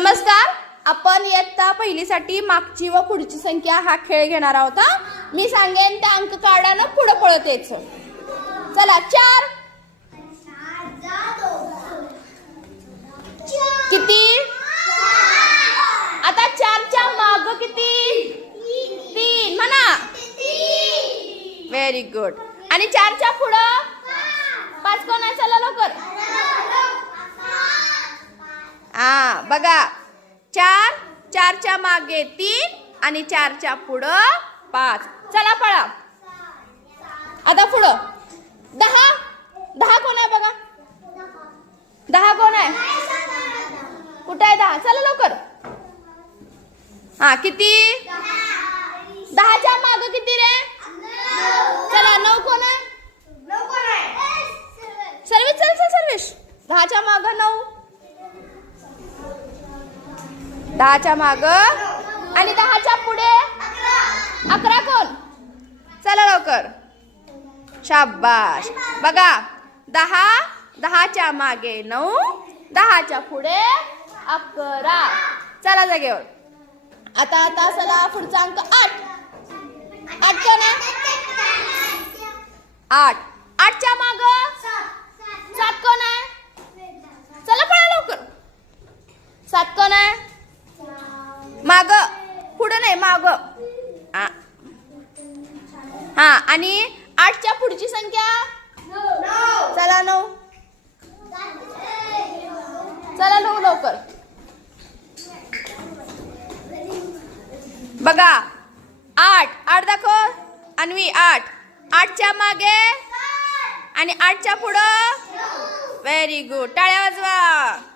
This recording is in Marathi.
नमस्कार. आपण इयत्ता पहिलीसाठी मागची व पुढची संख्या हा खेळ घेणार आहोत मी सांगेन त्या अंक काढानं पुढं पळत यायचं. चला चार. किती? आता चारच्या माग किती? तीन. म्हणा. व्हेरी गुड आणि चारच्या पुढं? पाच कोण आहे चला लवकर हा बघा. चार चारच्या मागे तीन आणि चारच्या पुढं पाच. चला पळा. आता पुढं. दहा. दहा कोण आहे बघा? दहा कोण आहे? कुठं आहे दहा? चला लवकर. हा किती? दहाच्या माग किती रे? चला नऊ कोण आहे? सर्विस चल सर्विस दहाच्या माग नऊ. दहाच्या माग. आणि दहाच्या पुढे अकरा कोण? चला लवकर. शाबाश. बघा दहा दहाच्या मागे नऊ दहाच्या पुढे अकरा. चला जागेवर. आता आता चला पुढचा अंक आठ. आठ आठ आठच्या माग सात कोण आहे चला पळा लवकर सात कोण आहे माग पुढं हा आणि आठच्या पुढची संख्या? चला नऊ. चला नऊ लवकर. बघा आठ. आठ दाखव. अन्वी आठ. आठच्या मागे आणि आठच्या पुढं? व्हेरी गुड टाळ्या वाजवा.